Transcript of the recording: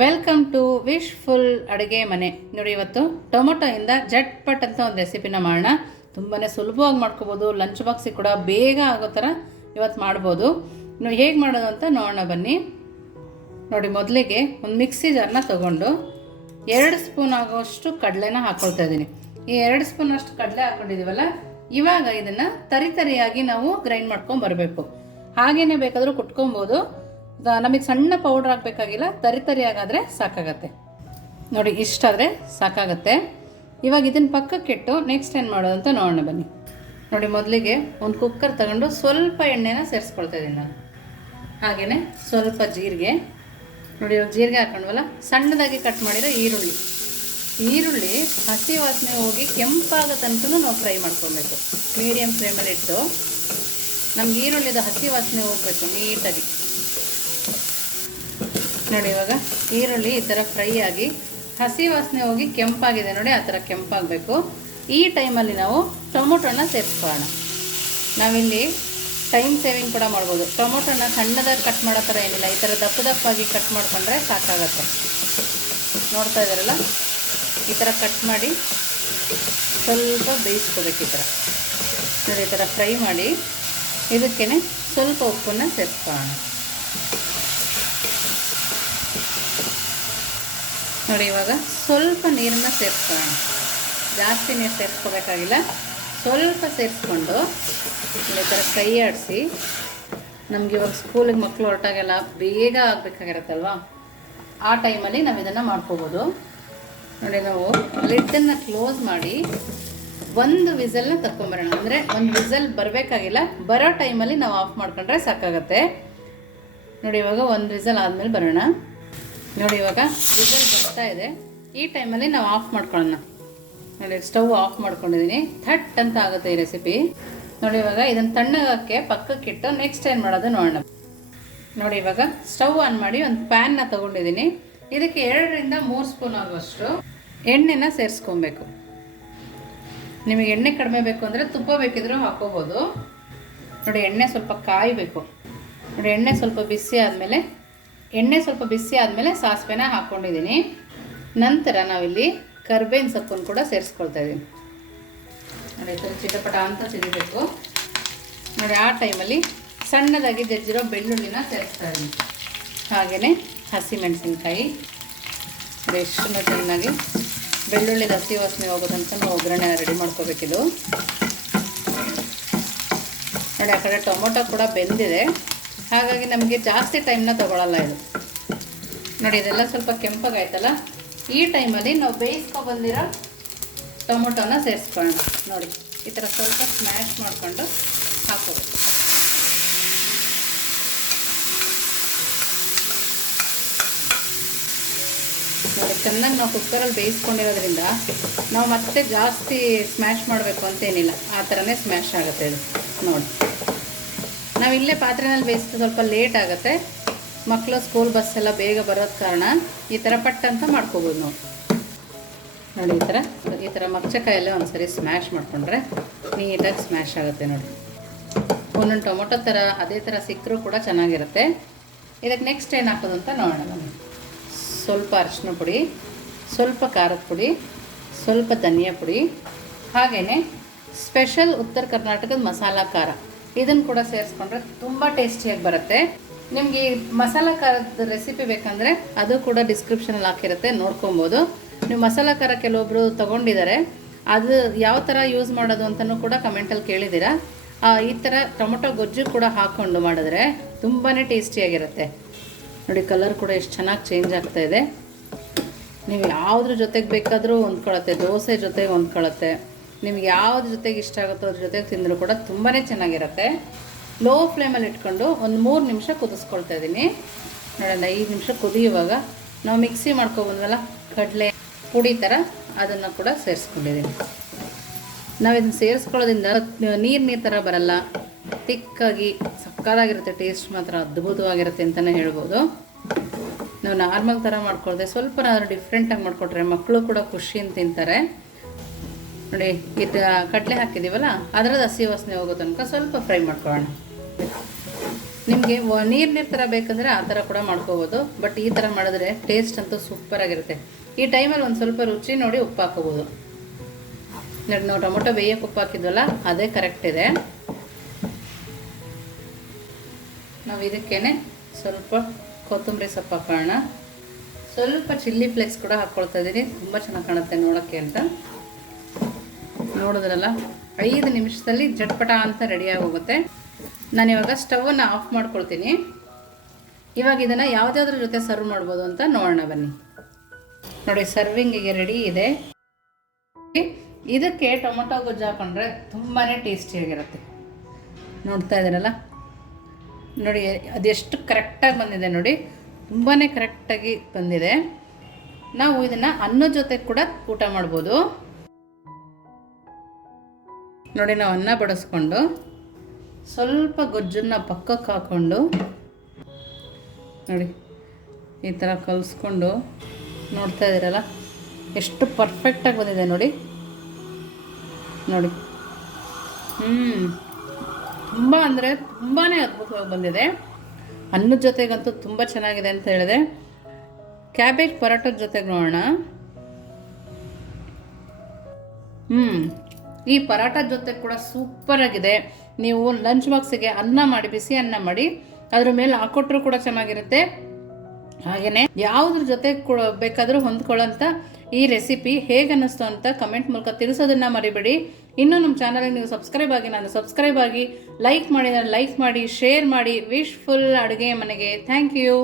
Welcome to wish full ಅಡುಗೆ ಮನೆ. ನೋಡಿ ಇವತ್ತು ಟೊಮೊಟೊಯಿಂದ ಜಟ್ಪಟ್ ಅಂತ ಒಂದು ರೆಸಿಪಿನ ಮಾಡೋಣ. ತುಂಬಾ ಸುಲಭವಾಗಿ ಮಾಡ್ಕೋಬೋದು. ಲಂಚ್ ಬಾಕ್ಸಿಗೆ ಕೂಡ ಬೇಗ ಆಗೋ ಥರ ಇವತ್ತು ಮಾಡ್ಬೋದು. ನೀವು ಹೇಗೆ ಮಾಡೋದು ಅಂತ ನೋಡೋಣ ಬನ್ನಿ. ನೋಡಿ ಮೊದಲಿಗೆ ಒಂದು ಮಿಕ್ಸಿ ಜಾರ್ನ ತೊಗೊಂಡು ಎರಡು ಸ್ಪೂನ್ ಆಗೋಷ್ಟು ಕಡಲೆನ ಹಾಕ್ಕೊಳ್ತಾ ಇದ್ದೀನಿ. ಈ ಎರಡು ಸ್ಪೂನ್ ಅಷ್ಟು ಕಡಲೆ ಹಾಕ್ಕೊಂಡಿದ್ದೀವಲ್ಲ ಇವಾಗ ಇದನ್ನು ತರಿ ತರಿಯಾಗಿ ನಾವು ಗ್ರೈಂಡ್ ಮಾಡ್ಕೊಂಡು ಬರಬೇಕು. ಹಾಗೇನೆ ಬೇಕಾದರೂ ಕುಟ್ಕೊಬೋದು. ನಮಗೆ ಸಣ್ಣ ಪೌಡ್ರ್ ಹಾಕಬೇಕಾಗಿಲ್ಲ, ತರಿ ತರಿಯಾಗಾದರೆ ಸಾಕಾಗತ್ತೆ. ನೋಡಿ, ಇಷ್ಟಾದರೆ ಸಾಕಾಗತ್ತೆ. ಇವಾಗ ಇದನ್ನು ಪಕ್ಕಕ್ಕಿಟ್ಟು ನೆಕ್ಸ್ಟ್ ಏನು ಮಾಡೋದು ಅಂತ ನೋಡೋಣ ಬನ್ನಿ. ನೋಡಿ, ಮೊದಲಿಗೆ ಒಂದು ಕುಕ್ಕರ್ ತಗೊಂಡು ಸ್ವಲ್ಪ ಎಣ್ಣೆನ ಸೇರಿಸ್ಕೊಳ್ತಾ ಇದ್ದೀನಿ ನಾನು. ಹಾಗೆಯೇ ಸ್ವಲ್ಪ ಜೀರಿಗೆ. ನೋಡಿ, ಇವಾಗ ಜೀರಿಗೆ ಹಾಕೊಂಡ್ವಲ್ಲ, ಸಣ್ಣದಾಗಿ ಕಟ್ ಮಾಡಿರೋ ಈರುಳ್ಳಿ. ಈರುಳ್ಳಿ ಹಸಿ ವಾಸನೆ ಹೋಗಿ ಕೆಂಪಾಗೋ ತನಕ ನಾವು ಫ್ರೈ ಮಾಡ್ಕೊಬೇಕು ಮೀಡಿಯಮ್ ಫ್ಲೇಮಲ್ಲಿ ಇಟ್ಟು. ನಮ್ಗೆ ಈರುಳ್ಳಿದು ಹಸಿ ವಾಸನೆ ಹೋಗ್ಬೇಕು, ನೀಟಾಗಿ. ನೋಡಿ ಇವಾಗ ಈರುಳ್ಳಿ ಈ ಥರ ಫ್ರೈ ಆಗಿ ಹಸಿ ವಾಸನೆ ಹೋಗಿ ಕೆಂಪಾಗಿದೆ ನೋಡಿ, ಆ ಥರ ಕೆಂಪಾಗಬೇಕು. ಈ ಟೈಮಲ್ಲಿ ನಾವು ಟೊಮೊಟೊನ ಸೇರಿಸ್ಕೊಳ್ಳೋಣ. ನಾವಿಲ್ಲಿ ಟೈಮ್ ಸೇವಿಂಗ್ ಕೂಡ ಮಾಡ್ಬೋದು. ಟೊಮೊಟೊನ ಸಣ್ಣದಾಗಿ ಕಟ್ ಮಾಡೋ ಥರ ಏನಿಲ್ಲ, ಈ ಥರ ದಪ್ಪ ದಪ್ಪಾಗಿ ಕಟ್ ಮಾಡಿಕೊಂಡ್ರೆ ಸಾಕಾಗತ್ತೆ. ನೋಡ್ತಾ ಇದ್ದಾರಲ್ಲ? ಈ ಥರ ಕಟ್ ಮಾಡಿ ಸ್ವಲ್ಪ ಬೇಯಿಸ್ಕೋಬೇಕು ಈ ಥರ ನೋಡಿ ಈ ಥರ ಫ್ರೈ ಮಾಡಿ ಇದಕ್ಕೇ ಸ್ವಲ್ಪ ಉಪ್ಪನ್ನು ಸೇರಿಸ್ಕೊಳ್ಳೋಣ. ನೋಡಿ ಇವಾಗ ಸ್ವಲ್ಪ ನೀರನ್ನ ಸೇರಿಸ್ಕೊಳ್ಳೋಣ. ಜಾಸ್ತಿ ನೀರು ಸೇರಿಸ್ಕೋಬೇಕಾಗಿಲ್ಲ. ಸ್ವಲ್ಪ ಸೇರಿಸ್ಕೊಂಡು ಈ ಥರ ಕೈ ಆಡಿಸಿ, ನಮ್ಗೆ ಇವಾಗ ಸ್ಕೂಲಿಗೆ ಮಕ್ಕಳು ಹೊರಟಾಗೆಲ್ಲ ಬೇಗ ಆಗಬೇಕಾಗಿರತ್ತಲ್ವಾ? ಆ ಟೈಮಲ್ಲಿ ನಾವು ಇದನ್ನು ಮಾಡ್ಕೋಬೋದು. ನೋಡಿ ನಾವು ಲಿಡ್ಡನ್ನು ಕ್ಲೋಸ್ ಮಾಡಿ ಒಂದು ವಿಸಲ್ನ ತಕ್ಕೊಂಬರೋಣ. ಅಂದರೆ ಒಂದು ವಿಸಲ್ ಬರಬೇಕಾಗಿಲ್ಲ. ಬರೋ ಟೈಮಲ್ಲಿ ನಾವು ಆಫ್ ಮಾಡ್ಕೊಂಡ್ರೆ ಸಾಕಾಗತ್ತೆ. ನೋಡಿ ಇವಾಗ ಒಂದು ವಿಸಲ್ ಆದಮೇಲೆ ಬರೋಣ. ನೋಡಿ, ಇವಾಗ ವಿಸಲ್ ಬರ್ತಾ ಇದೆ. ಈ ಟೈಮಲ್ಲಿ ನಾವು ಆಫ್ ಮಾಡ್ಕೊಳ್ಳೋಣ. ನೋಡಿ ಸ್ಟವ್ ಆಫ್ ಮಾಡ್ಕೊಂಡಿದ್ದೀನಿ ಥಟ್ ಅಂತ ಆಗುತ್ತೆ ಈ ರೆಸಿಪಿ ನೋಡಿ, ಇವಾಗ ಇದನ್ನು ತಣ್ಣಗಕ್ಕೆ ಪಕ್ಕಕ್ಕಿಟ್ಟು ನೆಕ್ಸ್ಟ್ ಏನು ಮಾಡೋದು ನೋಡೋಣ. ನೋಡಿ, ಇವಾಗ ಸ್ಟವ್ ಆನ್ ಮಾಡಿ ಒಂದು ಪ್ಯಾನ್ನ ತೊಗೊಂಡಿದ್ದೀನಿ ಇದಕ್ಕೆ ಎರಡರಿಂದ ಮೂರು ಸ್ಪೂನ್ ಆಗುವಷ್ಟು ಎಣ್ಣೆನ ಸೇರಿಸ್ಕೊಬೇಕು. ನಿಮಗೆ ಎಣ್ಣೆ ಕಡಿಮೆ ಬೇಕು ಅಂದರೆ ತುಪ್ಪ ಬೇಕಿದ್ರೂ ಹಾಕೋಬೋದು ನೋಡಿ, ಎಣ್ಣೆ ಸ್ವಲ್ಪ ಕಾಯಬೇಕು. ನೋಡಿ, ಎಣ್ಣೆ ಸ್ವಲ್ಪ ಬಿಸಿ ಆದಮೇಲೆ ಎಣ್ಣೆ ಸ್ವಲ್ಪ ಬಿಸಿ ಆದಮೇಲೆ ಸಾಸಿವೆನ ಹಾಕ್ಕೊಂಡಿದ್ದೀನಿ. ನಂತರ ನಾವಿಲ್ಲಿ ಕರ್ಬೇವಿನ ಸೊಪ್ಪನ್ನು ಕೂಡ ಸೇರಿಸ್ಕೊಳ್ತಾ ಇದ್ದೀನಿ ನೋಡಿ ಥರ ಅಂತ ತಿಳಿಬೇಕು ನೋಡಿ, ಆ ಟೈಮಲ್ಲಿ ಸಣ್ಣದಾಗಿ ಜಜ್ಜಿರೋ ಬೆಳ್ಳುಳ್ಳಿನ ಸೇರಿಸ್ತಾ ಇದ್ದೀನಿ ಹಾಗೆಯೇ ಹಸಿಮೆಣಸಿನ್ಕಾಯಿ. ಎಷ್ಟು ಚೆನ್ನಾಗಿ ಬೆಳ್ಳುಳ್ಳಿ ಹಸಿ ವಾಸನೆ ಹೋಗೋದಂತ ನಾವು ಒಗ್ಗರಣೆ ರೆಡಿ ಮಾಡ್ಕೋಬೇಕಿದು. ನೋಡಿ, ಆ ಕಡೆ ಟೊಮೊಟೊ ಕೂಡ ಬೆಂದಿದೆ. ಹಾಗಾಗಿ ನಮಗೆ ಜಾಸ್ತಿ ಟೈಮ್ನ ತೊಗೊಳಲ್ಲ ಇದು. ನೋಡಿ, ಇದೆಲ್ಲ ಸ್ವಲ್ಪ ಕೆಂಪಾಗಾಯ್ತಲ್ಲ? ಈ ಟೈಮಲ್ಲಿ ನಾವು ಬೇಯಿಸ್ಕೊ ಬಂದಿರೋ ಟೊಮೊಟೊನ ಸೇರಿಸ್ಕೊಳ್ಳೋಣ. ನೋಡಿ, ಈ ಥರ ಸ್ವಲ್ಪ ಸ್ಮ್ಯಾಶ್ ಮಾಡಿಕೊಂಡು ಹಾಕೋಬೇಕು ನೋಡಿ, ಚೆನ್ನಾಗಿ ನಾವು ಕುಕ್ಕರಲ್ಲಿ ಬೇಯಿಸ್ಕೊಂಡಿರೋದ್ರಿಂದ ನಾವು ಮತ್ತೆ ಜಾಸ್ತಿ ಸ್ಮ್ಯಾಶ್ ಮಾಡಬೇಕು ಅಂತೇನಿಲ್ಲ ಆ ಥರನೇ ಸ್ಮ್ಯಾಶ್ ಆಗುತ್ತೆ ಇದು. ನೋಡಿ. ನಾವು ಇಲ್ಲೇ ಪಾತ್ರೆನಲ್ಲಿ ಬೇಯಿಸಿದ್ರೆ ಸ್ವಲ್ಪ ಲೇಟ್ ಆಗುತ್ತೆ. ಮಕ್ಕಳು ಸ್ಕೂಲ್ ಬಸ್ ಎಲ್ಲ ಬೇಗ ಬರೋದ ಕಾರಣ ಈ ಥರ ಪಟ್ ಅಂತ ಮಾಡ್ಕೋಬೋದು ನಾವು. ನೋಡಿ ಈ ಥರ ಈ ಥರ ಮಚ್ಚಕಾಯಲ್ಲೇ ಒಂದು ಸರಿ ಸ್ಮ್ಯಾಶ್ ಮಾಡಿಕೊಂಡ್ರೆ ನೀಟಾಗಿ ಸ್ಮ್ಯಾಶ್ ಆಗುತ್ತೆ ನೋಡಿ. ಒಂದೊಂದು ಟೊಮೊಟೊ ಥರ ಅದೇ ಥರ ಸಿಕ್ಕರೂ ಕೂಡ ಚೆನ್ನಾಗಿರುತ್ತೆ. ಇದಕ್ಕೆ ನೆಕ್ಸ್ಟ್ ಏನು ಹಾಕೋದು ಅಂತ ನೋಡೋಣ. ಸ್ವಲ್ಪ ಅರಿಶಿನ ಪುಡಿ, ಸ್ವಲ್ಪ ಖಾರದ ಪುಡಿ, ಸ್ವಲ್ಪ ಧನಿಯಾ ಪುಡಿ ಹಾಗೆಯೇ ಸ್ಪೆಷಲ್ ಉತ್ತರ ಕರ್ನಾಟಕದ ಮಸಾಲ ಖಾರ. ಇದನ್ನು ಕೂಡ ಸೇರಿಸ್ಕೊಂಡ್ರೆ ತುಂಬ ಟೇಸ್ಟಿಯಾಗಿ ಬರುತ್ತೆ. ನಿಮಗೆ ಈ ಮಸಾಲ ಖಾರದ ರೆಸಿಪಿ ಬೇಕಂದ್ರೆ ಅದು ಕೂಡ ಡಿಸ್ಕ್ರಿಪ್ಷನಲ್ಲಿ ಹಾಕಿರುತ್ತೆ, ನೋಡ್ಕೊಬೋದು. ನೀವು ಮಸಾಲ ಖಾರ ಕೆಲವೊಬ್ಬರು ತಗೊಂಡಿದ್ದಾರೆ ಅದು ಯಾವ ಥರ ಯೂಸ್ ಮಾಡೋದು ಅಂತಲೂ ಕೂಡ ಕಮೆಂಟಲ್ಲಿ ಕೇಳಿದ್ದೀರಾ ಈ ಥರ ಟೊಮೊಟೊ ಗೊಜ್ಜು ಕೂಡ ಹಾಕ್ಕೊಂಡು ಮಾಡಿದ್ರೆ ತುಂಬಾ ಟೇಸ್ಟಿಯಾಗಿರುತ್ತೆ. ನೋಡಿ ಕಲರ್ ಕೂಡ ಎಷ್ಟು ಚೆನ್ನಾಗಿ ಚೇಂಜ್ ಆಗ್ತಾ ಇದೆ. ನೀವು ಯಾವುದ್ರ ಜೊತೆಗೆ ಬೇಕಾದರೂ ಹೊಂದ್ಕೊಳತ್ತೆ, ದೋಸೆ ಜೊತೆಗೆ ಹೊಂದ್ಕೊಳತ್ತೆ. ನಿಮ್ಗೆ ಯಾವ್ದು ಜೊತೆಗೆ ಇಷ್ಟ ಆಗುತ್ತೋ ಅದ್ರ ಜೊತೆಗೆ ತಿಂದರೂ ಕೂಡ ತುಂಬಾ ಚೆನ್ನಾಗಿರುತ್ತೆ. ಲೋ ಫ್ಲೇಮಲ್ಲಿ ಇಟ್ಕೊಂಡು ಒಂದು ಮೂರು ನಿಮಿಷ ಕುದಿಸ್ಕೊಳ್ತಾ ಇದ್ದೀನಿ ನೋಡೋಣ ಐದು ನಿಮಿಷ ಕುದಿಯುವಾಗ ನಾವು ಮಿಕ್ಸಿ ಮಾಡ್ಕೊಬಂದ್ವಲ್ಲ, ಕಡಲೆ ಪುಡಿ ಥರ ಅದನ್ನು ಕೂಡ ಸೇರಿಸ್ಕೊಂಡಿದ್ದೀನಿ ನಾವು ಇದನ್ನು ಸೇರಿಸ್ಕೊಳ್ಳೋದ್ರಿಂದ ನೀರು ನೀರು ಥರ ಬರಲ್ಲ, ತಿಕ್ಕಾಗಿ ಸಕ್ಕತ್ತಾಗಿರುತ್ತೆ ಟೇಸ್ಟ್ ಮಾತ್ರ ಅದ್ಭುತವಾಗಿರುತ್ತೆ ಅಂತಲೇ ಹೇಳ್ಬೋದು. ನಾವು ನಾರ್ಮಲ್ ಥರ ಮಾಡ್ಕೊಳ್ದೆ ಸ್ವಲ್ಪ ನಾವು ಡಿಫ್ರೆಂಟಾಗಿ ಮಾಡಿಕೊಟ್ರೆ ಮಕ್ಕಳು ಕೂಡ ಖುಷಿಯಿಂದ ತಿಂತಾರೆ. ನೋಡಿ, ಇದು ಕಡಲೆ ಹಾಕಿದ್ದೀವಲ್ಲ ಅದರದ್ದು ಹಸಿ ವಾಸನೆ ಹೋಗೋ ತನಕ ಸ್ವಲ್ಪ ಫ್ರೈ ಮಾಡ್ಕೊಳ್ಳೋಣ. ನಿಮಗೆ ನೀರು ನೀರು ಥರ ಬೇಕಂದರೆ ಆ ಥರ ಕೂಡ ಮಾಡ್ಕೋಬೋದು, ಬಟ್ ಈ ಥರ ಮಾಡಿದ್ರೆ ಟೇಸ್ಟ್ ಅಂತೂ ಸೂಪರಾಗಿರುತ್ತೆ ಈ ಟೈಮಲ್ಲಿ ಒಂದು ಸ್ವಲ್ಪ ರುಚಿ ನೋಡಿ ಉಪ್ಪು ಹಾಕೋಬೋದು. ನೋಡಿ, ನಾವು ಟೊಮೊಟೊ ಬೇಯಕ್ಕೆ ಉಪ್ಪು ಹಾಕಿದ್ವಲ್ಲ, ಅದೇ ಕರೆಕ್ಟ್ ಇದೆ. ನಾವು ಇದಕ್ಕೇನೆ ಸ್ವಲ್ಪ ಕೊತ್ತಂಬರಿ ಸೊಪ್ಪು ಹಾಕೋಣ ಸ್ವಲ್ಪ ಚಿಲ್ಲಿ ಫ್ಲೇಕ್ಸ್ ಕೂಡ ಹಾಕ್ಕೊಳ್ತಾ ಇದ್ದೀನಿ, ತುಂಬ ಚೆನ್ನಾಗಿ ಕಾಣುತ್ತೆ ನೋಡೋಕ್ಕೆ ಅಂತ. ನೋಡಿದ್ರಲ್ಲ? ಐದು ನಿಮಿಷದಲ್ಲಿ ಜಟ್ಪಟ ಅಂತ ರೆಡಿಯಾಗಿ ಹೋಗುತ್ತೆ ನಾನು ಇವಾಗ ಸ್ಟವನ್ನು ಆಫ್ ಮಾಡ್ಕೊಳ್ತೀನಿ. ಇವಾಗ ಇದನ್ನು ಯಾವುದಾದ್ರ ಜೊತೆ ಸರ್ವ್ ಮಾಡ್ಬೋದು ಅಂತ ನೋಡೋಣ ಬನ್ನಿ. ನೋಡಿ ಸರ್ವಿಂಗಿಗೆ ರೆಡಿ ಇದೆ. ಇದಕ್ಕೆ ಟೊಮೊಟೊ ಗೊಜ್ಜು ಹಾಕೊಂಡ್ರೆ ತುಂಬಾ ಟೇಸ್ಟಿಯಾಗಿರುತ್ತೆ ನೋಡ್ತಾ ಇದ್ದೀರಲ್ಲ? ನೋಡಿ ಅದೆಷ್ಟು ಕರೆಕ್ಟಾಗಿ ಬಂದಿದೆ ನೋಡಿ. ತುಂಬಾ ಕರೆಕ್ಟಾಗಿ ಬಂದಿದೆ. ನಾವು ಇದನ್ನು ಅನ್ನದ ಜೊತೆ ಕೂಡ ಊಟ ಮಾಡ್ಬೋದು. ನೋಡಿ ನಾವು ಅನ್ನ ಬಡಿಸ್ಕೊಂಡು ಸ್ವಲ್ಪ ಗೊಜ್ಜನ್ನ ಪಕ್ಕಕ್ಕೆ ಹಾಕ್ಕೊಂಡು ನೋಡಿ ಈ ಥರ ಕಲಿಸ್ಕೊಂಡು ನೋಡ್ತಾ ಇದ್ದೀರಲ್ಲ? ಎಷ್ಟು ಪರ್ಫೆಕ್ಟಾಗಿ ಬಂದಿದೆ ನೋಡಿ. ನೋಡಿ. ಹ್ಞೂ ತುಂಬ ಅಂದರೆ ತುಂಬಾ ಅದ್ಭುತವಾಗಿ ಬಂದಿದೆ. ಅನ್ನದ ಜೊತೆಗಂತೂ ತುಂಬ ಚೆನ್ನಾಗಿದೆ ಅಂತ ಹೇಳಿದೆ. ಕ್ಯಾಬೇಜ್ ಪರೋಟದ ಜೊತೆಗೆ ನೋಡೋಣ. ಹ್ಞೂ ಈ ಪರಾಟ ಜೊತೆ ಕೂಡ ಸೂಪರ್ ಆಗಿದೆ. ನೀವು ಲಂಚ್ ಬಾಕ್ಸಿಗೆ ಅನ್ನ ಮಾಡಿ, ಬಿಸಿ ಅನ್ನ ಮಾಡಿ, ಅದ್ರ ಮೇಲೆ ಹಾಕೊಟ್ರು ಕೂಡ ಚೆನ್ನಾಗಿರುತ್ತೆ. ಹಾಗೆಯೇ ಯಾವುದ್ರ ಜೊತೆ ಬೇಕಾದರೂ ಹೊಂದ್ಕೊಳ್ಳೋಂಥ ಈ ರೆಸಿಪಿ ಹೇಗೆ ಅನ್ನಿಸ್ತು ಅಂತ ಕಮೆಂಟ್ ಮೂಲಕ ತಿಳಿಸೋದನ್ನು ಮರಿಬೇಡಿ. ಇನ್ನೂ ನಮ್ಮ ಚಾನಲ್ಗೆ ನೀವು ಸಬ್ಸ್ಕ್ರೈಬ್ ಆಗಿ, ನಾನು ಸಬ್ಸ್ಕ್ರೈಬ್ ಆಗಿ ಲೈಕ್ ಮಾಡಿದರೆ ಲೈಕ್ ಮಾಡಿ ಶೇರ್ ಮಾಡಿ ವಿಶ್ ಫುಲ್ ಅಡುಗೆ ಮನೆಗೆ. Thank you